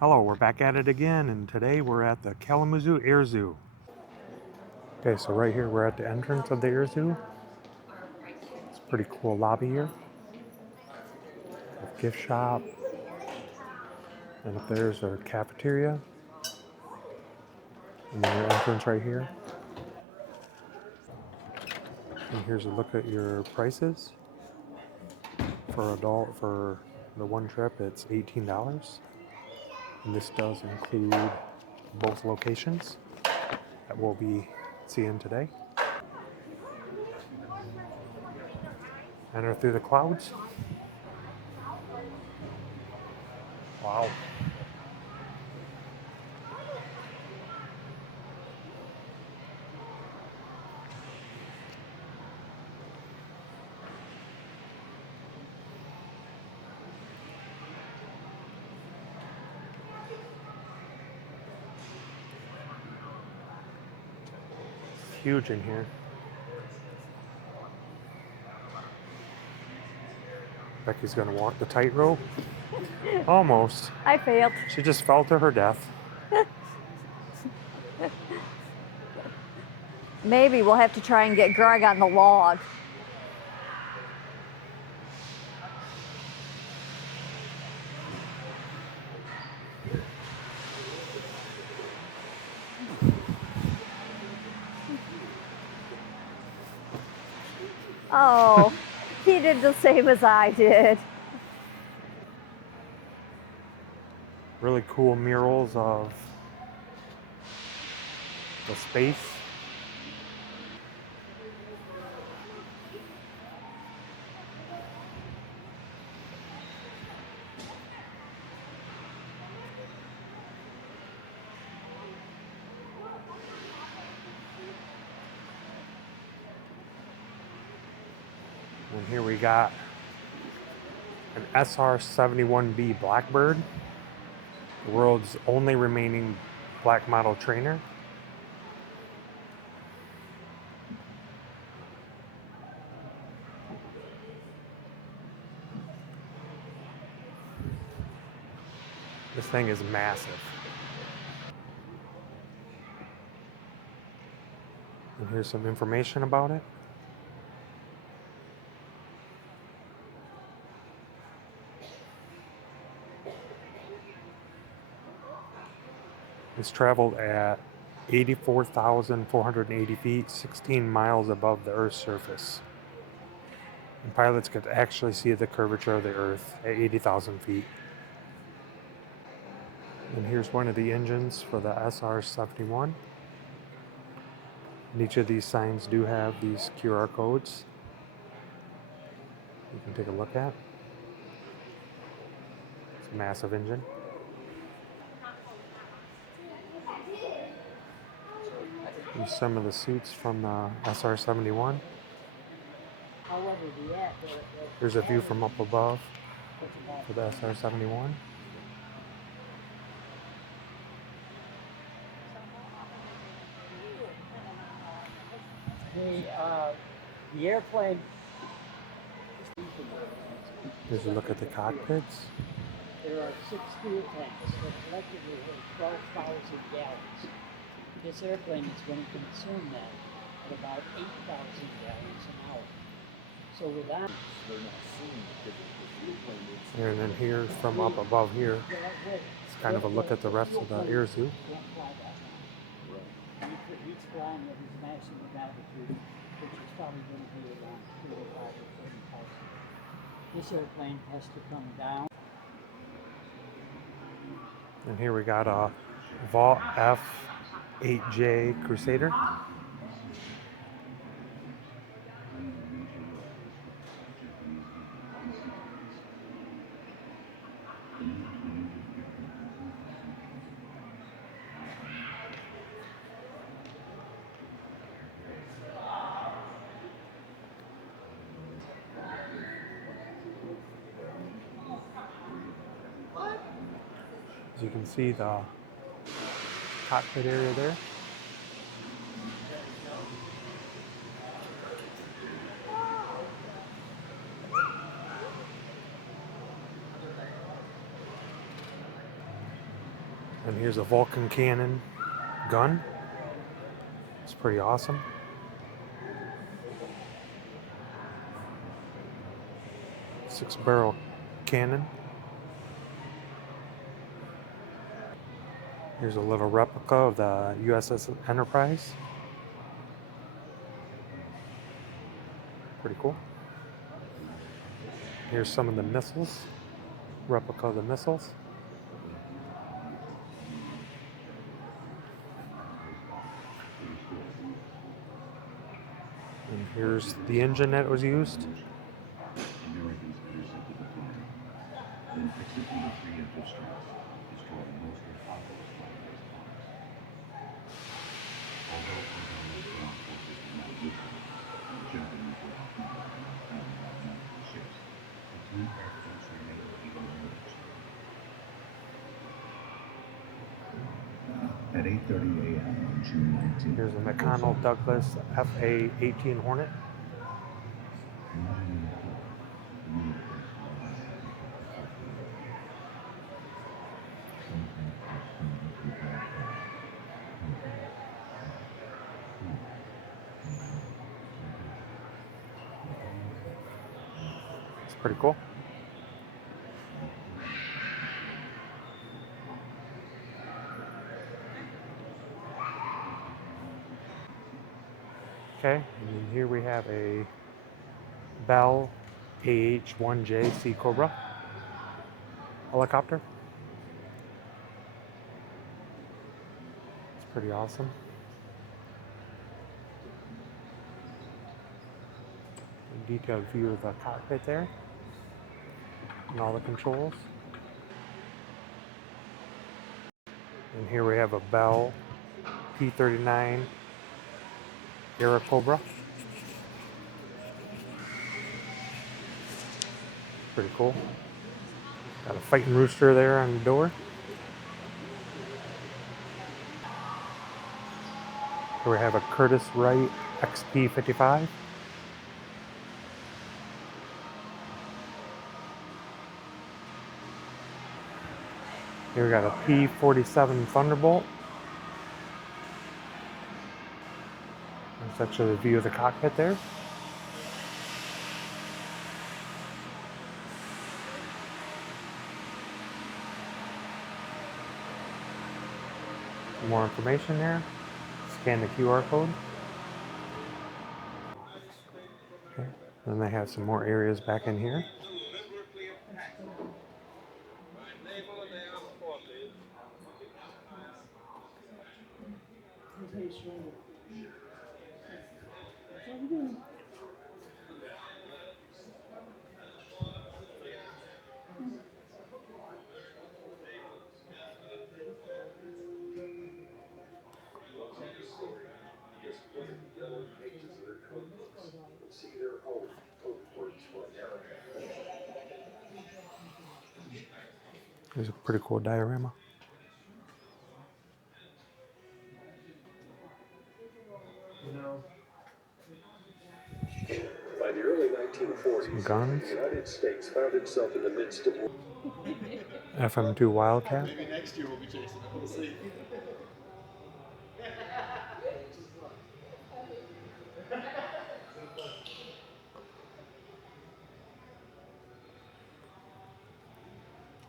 Hello, we're back at it again, and today we're at the Kalamazoo Air Zoo. Okay, so right here we're at the entrance of the Air Zoo. It's a pretty cool lobby here. A gift shop, and up there's our cafeteria, and then your entrance right here. And here's a look at your prices. For adult, for the one trip, it's $18. And this does include both locations that we'll be seeing today. Enter through the clouds. Wow. It's huge in here. Becky's gonna walk the tightrope. Almost. I failed. She just fell to her death. Maybe we'll have to try and get Greg on the log. Oh, he did the same as I did. Really cool murals of the space. And here we got an SR-71B Blackbird, the world's only remaining black model trainer. This thing is massive. And here's some information about it. It's traveled at 84,480 feet, 16 miles above the Earth's surface. And pilots could actually see the curvature of the Earth at 80,000 feet. And here's one of the engines for the SR-71. And each of these signs do have these QR codes you can take a look at. It's a massive engine. Here's some of the suits from the SR-71. Here's a view from up above for the SR-71. The airplane. Here's a look at the cockpits. There are 6 fuel tanks that collectively hold 12,000 gallons. This airplane is going to consume that at about 8,000 gallons an hour. So with that, And then here, from up above here, it's kind of a look at the rest of the Air Zoo. He's flying at his maximum altitude, which is probably going to be around 35 or 40,000. This airplane has to come down. And here we got a Vought F-8J Crusader. As you can see, the cockpit area there. And here's a Vulcan cannon gun. It's pretty awesome. Six-barrel cannon. Here's a little replica of the USS Enterprise. Pretty cool. Here's some of the missiles. Replica of the missiles. And here's the engine that was used. At 8:30 a.m. on June 19th. Here's a McConnell Douglas FA-18 Hornet. It's pretty cool. Okay, and then here we have a Bell AH-1J Sea Cobra helicopter. It's pretty awesome. A detailed view of the cockpit there and all the controls. And here we have a Bell P-39 Air Cobra. Pretty cool. Got a fighting rooster there on the door. Here we have a Curtiss Wright XP-55. Here we got a P-47 Thunderbolt. That's actually the view of the cockpit there. Some more information there. Scan the QR code. Okay. Then they have some more areas back in here. There's a pretty cool diorama. By the early 1940s, Some guns. the United States found itself in the midst of FM2 Wildcat. Maybe next year we'll be chasing it. We'll see.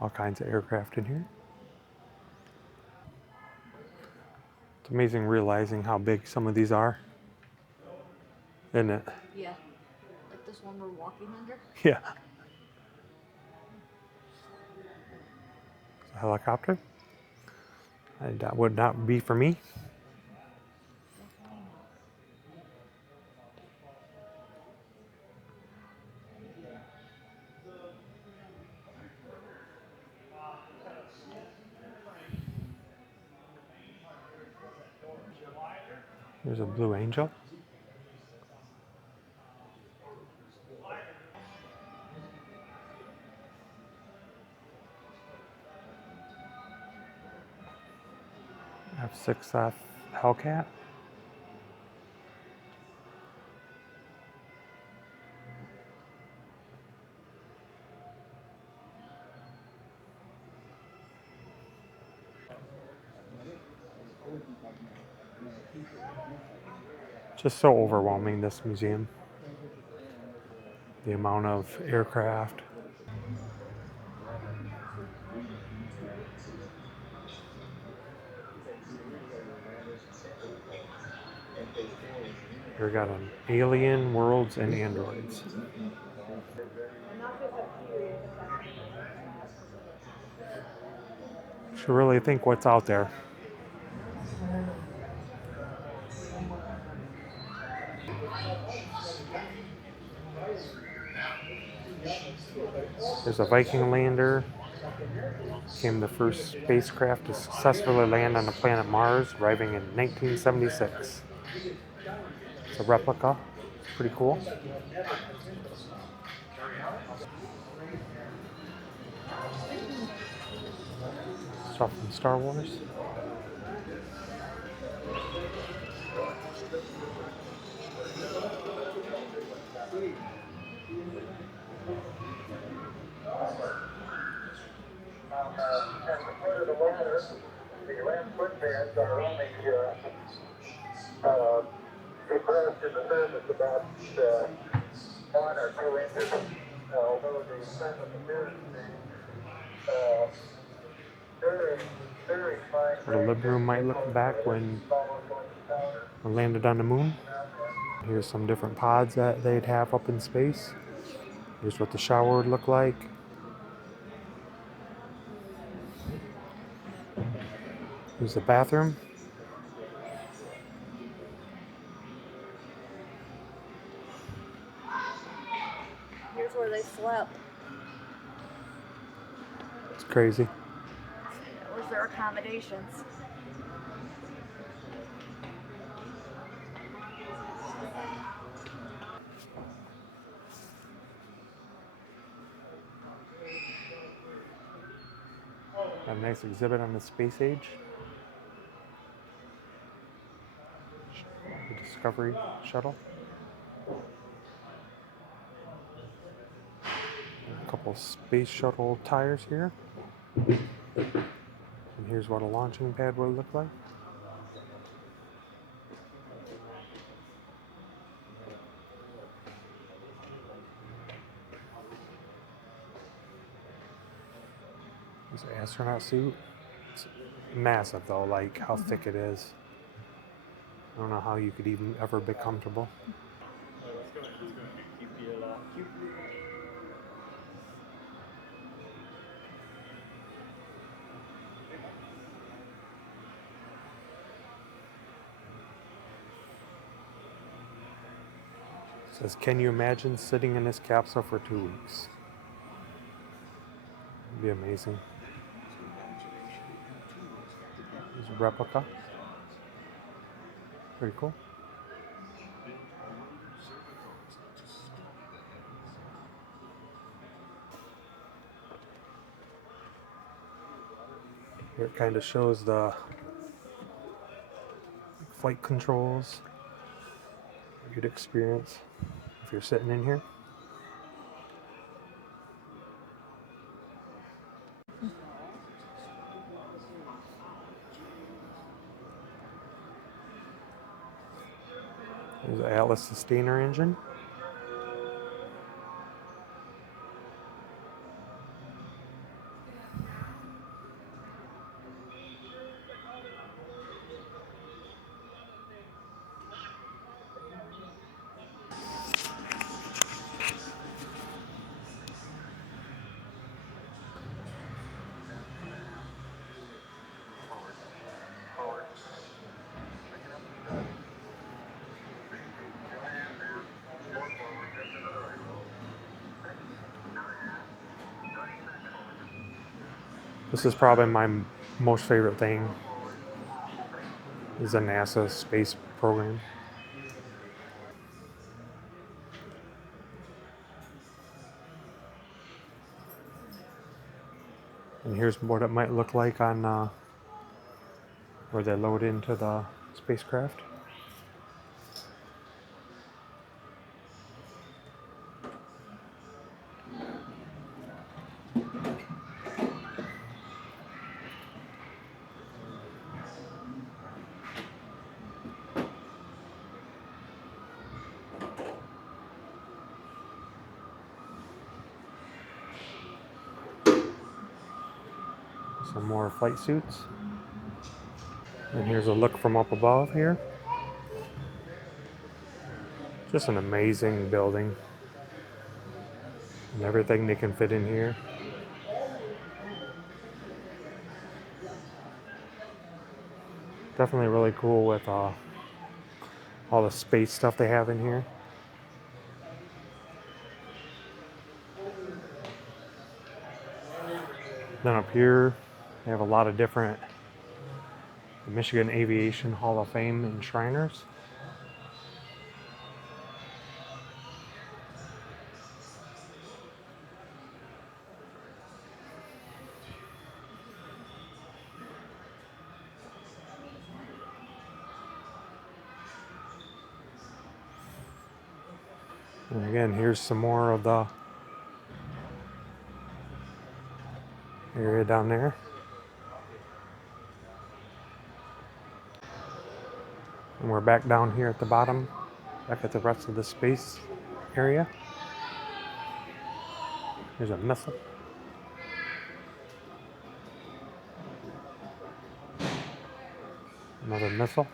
All kinds of aircraft in here. It's amazing realizing how big some of these are. Isn't it? Yeah. Like this one we're walking under. Yeah. It's a helicopter. That would not be for me. There's a Blue Angel. F6F Hellcat. Just so overwhelming, this museum. The amount of aircraft. Here we got an alien, worlds, and androids. Should really think what's out there. There's a Viking lander. Became the first spacecraft to successfully land on the planet Mars, arriving in 1976. It's a replica. It's pretty cool. Stuff from Star Wars. At the foot of the ladder, the left footpads are only depressed in the surface about 1 or 2 inches, although the surface appears to be very, very fine. What a living room might look back when I landed on the moon. Here's some different pods that they'd have up in space. Here's what the shower would look like. Here's the bathroom. Here's where they slept. It's crazy. That was their accommodations. Got a nice exhibit on the space age. The Discovery shuttle. A couple space shuttle tires here. And here's what a launching pad would look like. This astronaut suit. It's massive though, like how thick it is. I don't know how you could even ever be comfortable. It says, can you imagine sitting in this capsule for 2 weeks? It'd be amazing. There's a replica. Pretty cool. Here it kind of shows the flight controls you'd experience if you're sitting in here. There's the Atlas sustainer engine. This is probably my most favorite thing, is the NASA space program. And here's what it might look like on where they load into the spacecraft. Some more flight suits. And here's a look from up above here. Just an amazing building. And everything they can fit in here. Definitely really cool with all the space stuff they have in here. Then up here, they have a lot of different Michigan Aviation Hall of Fame enshriners. And again, here's some more of the area down there. And we're back down here at the bottom, back at the rest of the space area. There's a missile. Another missile.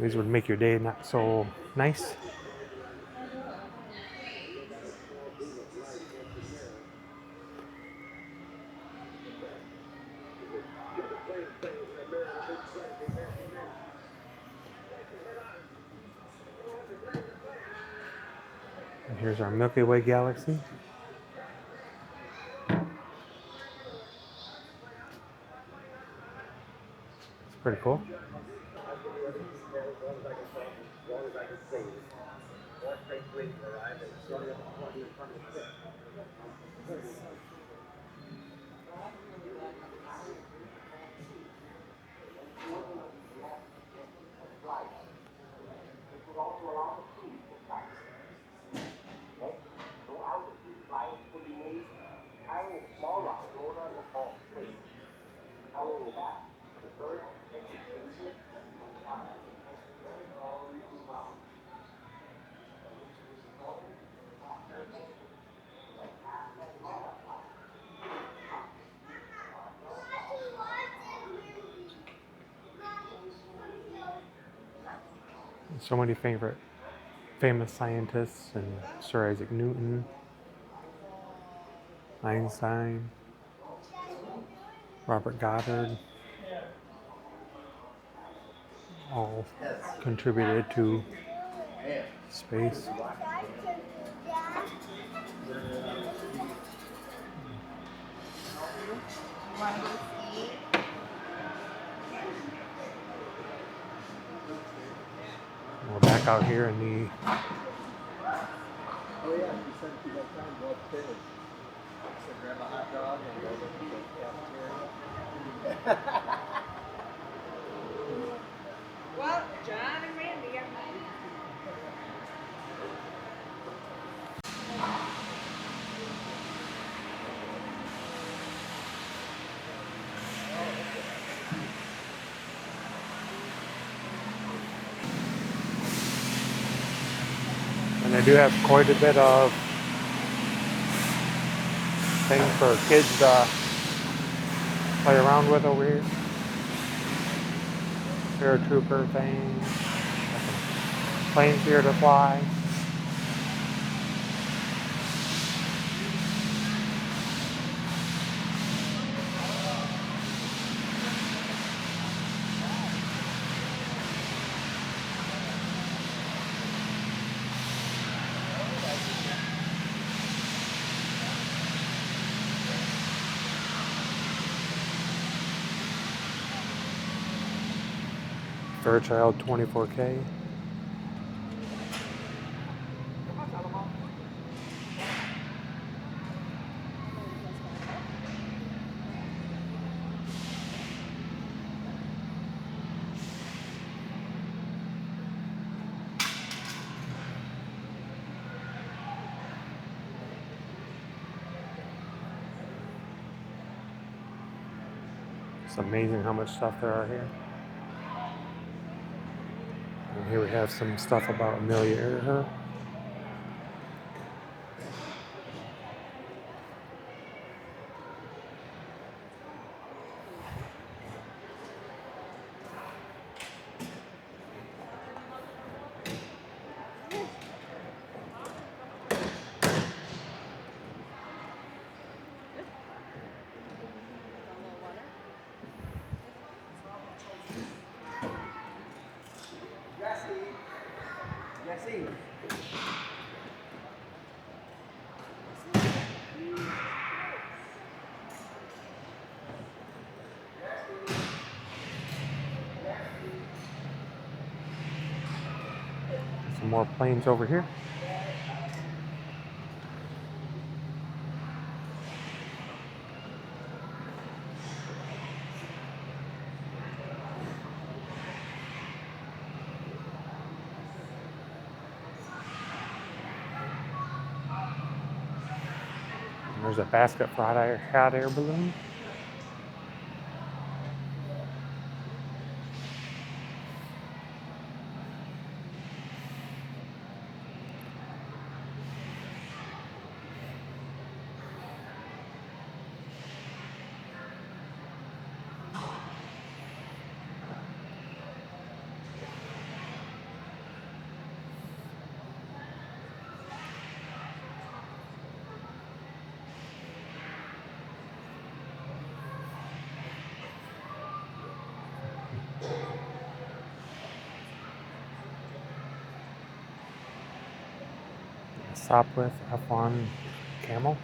These would make your day not so nice. And here's our Milky Way galaxy. It's pretty cool. So many famous scientists, and Sir Isaac Newton, Einstein, Robert Goddard, all contributed to space. We're back out here in the Oh yeah, you said you got time to go upstairs. So grab a hot dog and go to the cafeteria. Well, John and Randy are and I do have quite a bit of things for kids to play around with over here. Paratrooper things, planes here to fly. Fairchild 24K. It's amazing how much stuff there are here. And here we have some stuff about Amelia Earhart. some more planes over here. And there's a basket for hot air balloon. Sopwith F1 Camel.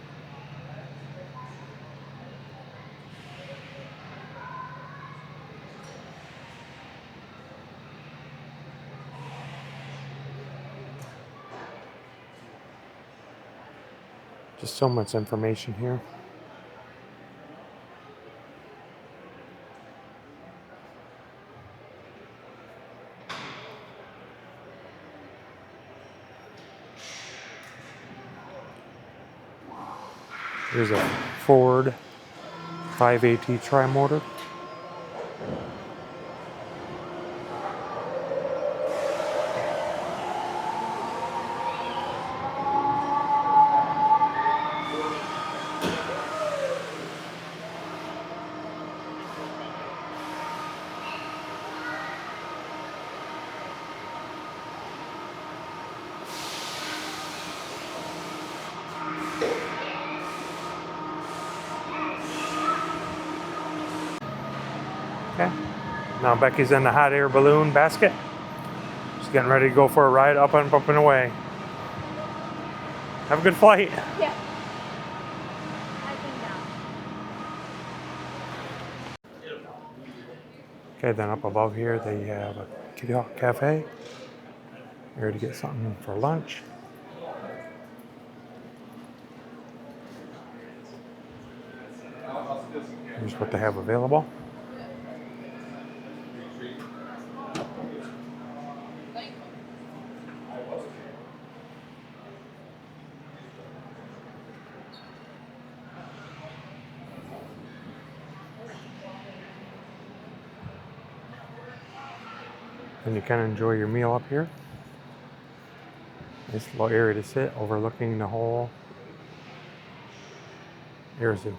Just so much information here. Here's a Ford 5AT tri-motor. Okay. Now Becky's in the hot air balloon basket. She's getting ready to go for a ride up and away. Have a good flight. Yeah. I think down. Okay, then up above here they have a Kitty Hawk Cafe. Here to get something for lunch. Here's what they have available. And you can enjoy your meal up here. Nice little area to sit overlooking the whole air zoo.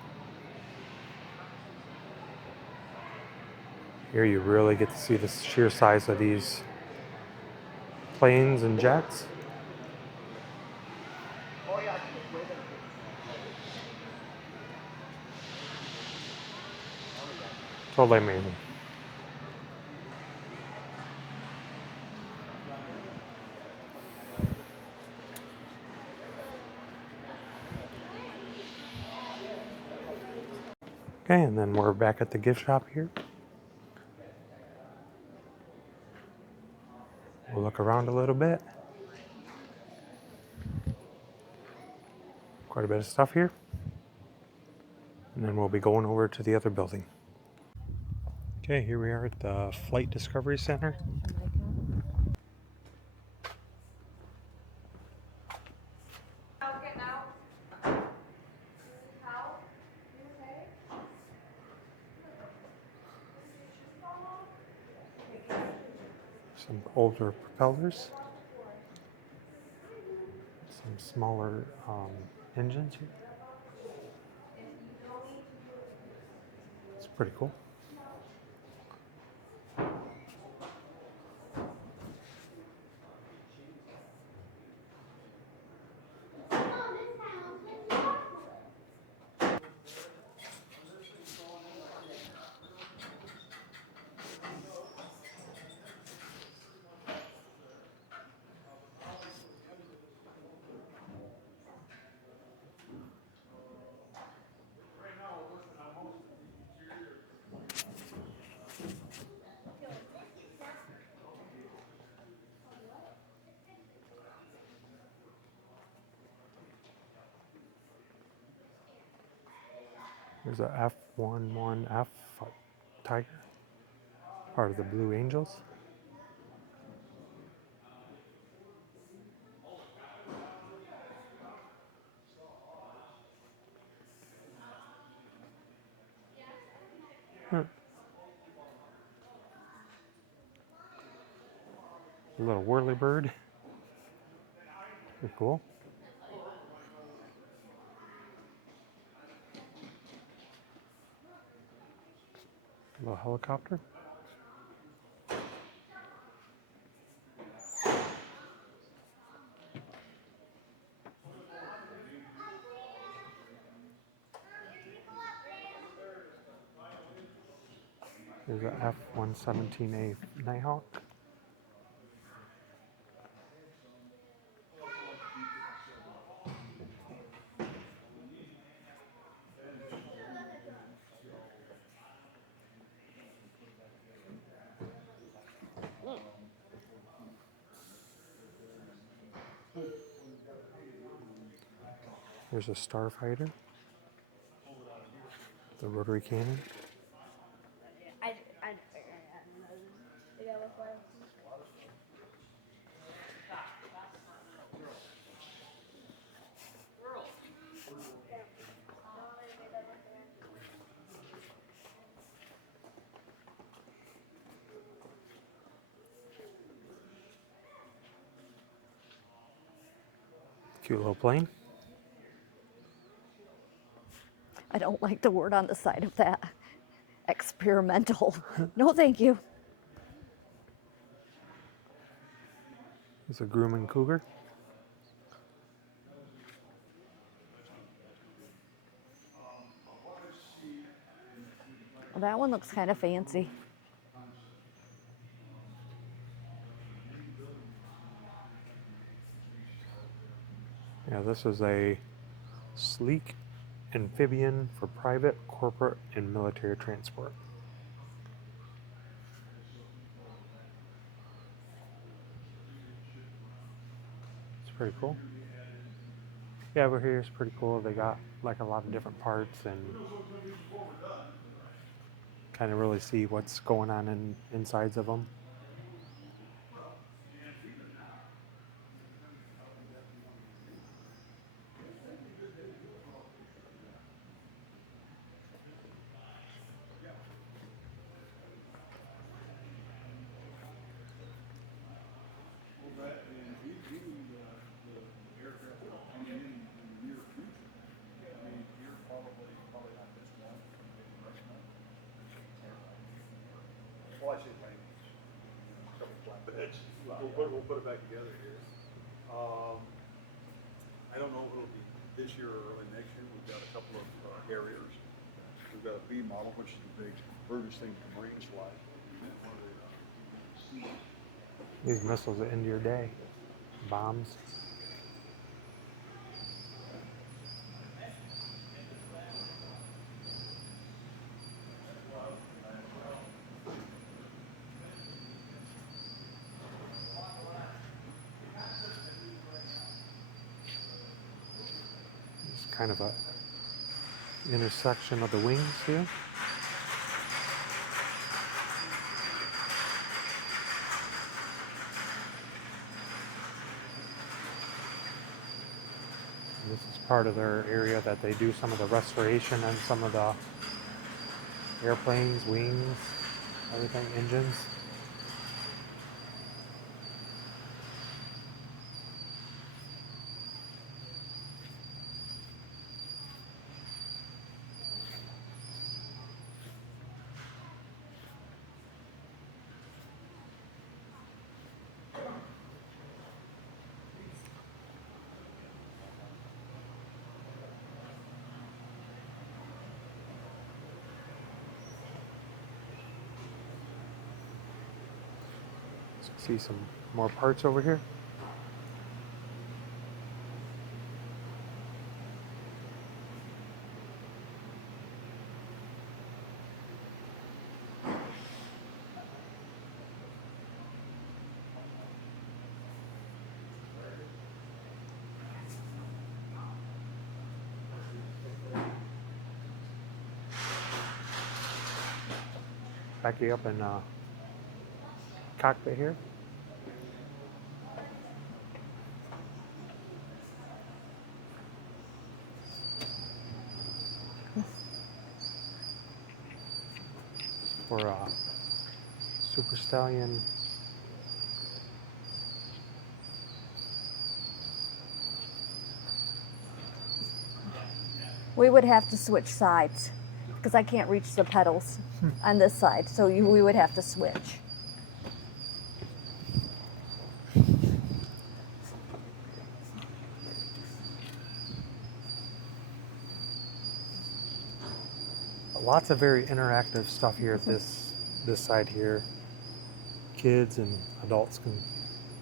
Here you really get to see the sheer size of these planes and jets. Totally amazing. Okay, and then we're back at the gift shop here. We'll look around a little bit. Quite a bit of stuff here. And then we'll be going over to the other building. Okay, here we are at the Flight Discovery Center. Some older propellers. Some smaller engines here. It's pretty cool. There's a F-11F Tiger, part of the Blue Angels. A little whirly bird. Pretty cool. A little helicopter. There's a F-117A Nighthawk. There's a Starfighter. The rotary cannon. I figured it out. They got look like. Cute little plane. I don't like the word on the side of that. Experimental. No, thank you. It's a Grumman Cougar. Well, that one looks kind of fancy. Yeah, this is a sleek amphibian for private, corporate, and military transport. It's pretty cool. Yeah, over here is pretty cool. They got like a lot of different parts and kind of really see what's going on in insides of them. Well, I say maintenance. A couple flatbeds. We'll put it back together here. I don't know if it'll be this year or early next year. We've got a couple of Harriers. We've got a B model, which is the big birdest thing the Marines fly. These missiles that end your day. Bombs. It's kind of a intersection of the wings here. And this is part of their area that they do some of the restoration on some of the airplanes, wings, everything, engines. See some more parts over here. back you up in cockpit here. For Super Stallion. We would have to switch sides because I can't reach the pedals on this side, so we would have to switch. Lots of very interactive stuff here at this side here. Kids and adults can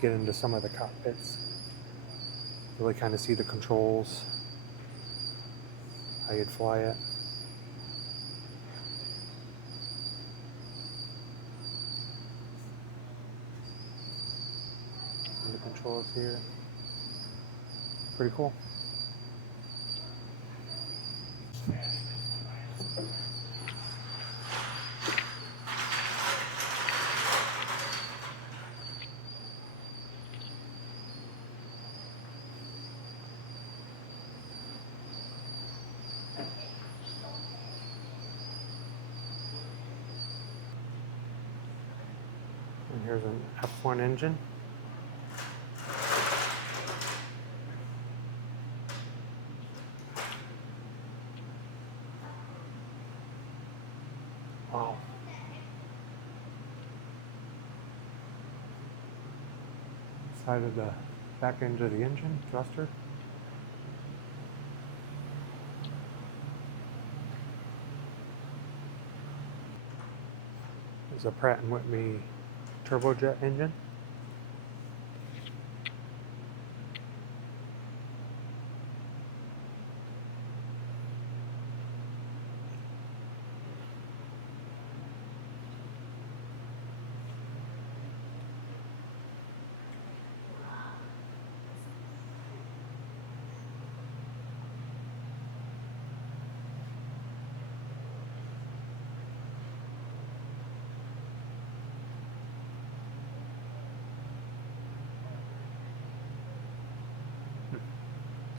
get into some of the cockpits. Really kind of see the controls, how you'd fly it. And the controls here. Pretty cool. And here's an F1 engine. Wow. Side of the back end of the engine, thruster. There's a Pratt & Whitney turbojet engine.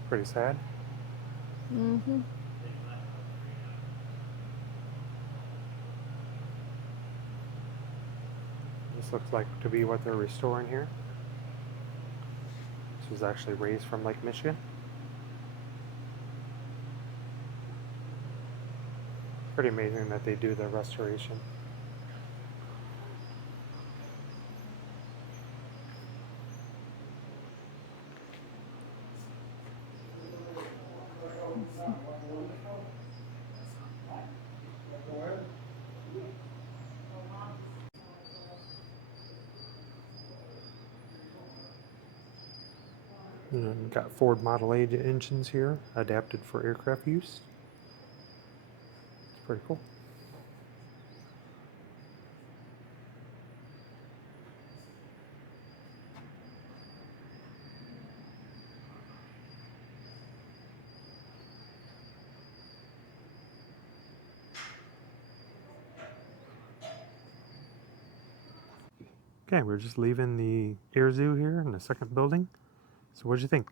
Pretty sad. Mm-hmm. This looks like to be what they're restoring here. This was actually raised from Lake Michigan. Pretty amazing that they do the restoration. And got Ford Model A engines here, adapted for aircraft use. It's pretty cool. Okay, we're just leaving the Air Zoo here in the second building. So what'd you think?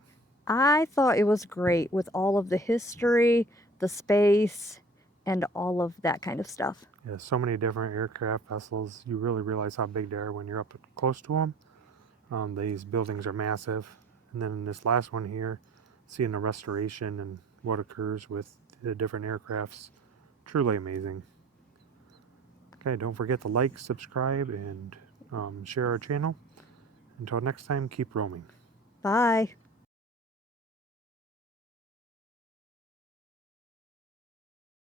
I thought it was great with all of the history, the space, and all of that kind of stuff. Yeah, so many different aircraft vessels. You really realize how big they are when you're up close to them. These buildings are massive. And then in this last one here, seeing the restoration and what occurs with the different aircrafts, truly amazing. Okay, don't forget to like, subscribe, and share our channel. Until next time, keep roaming. Bye.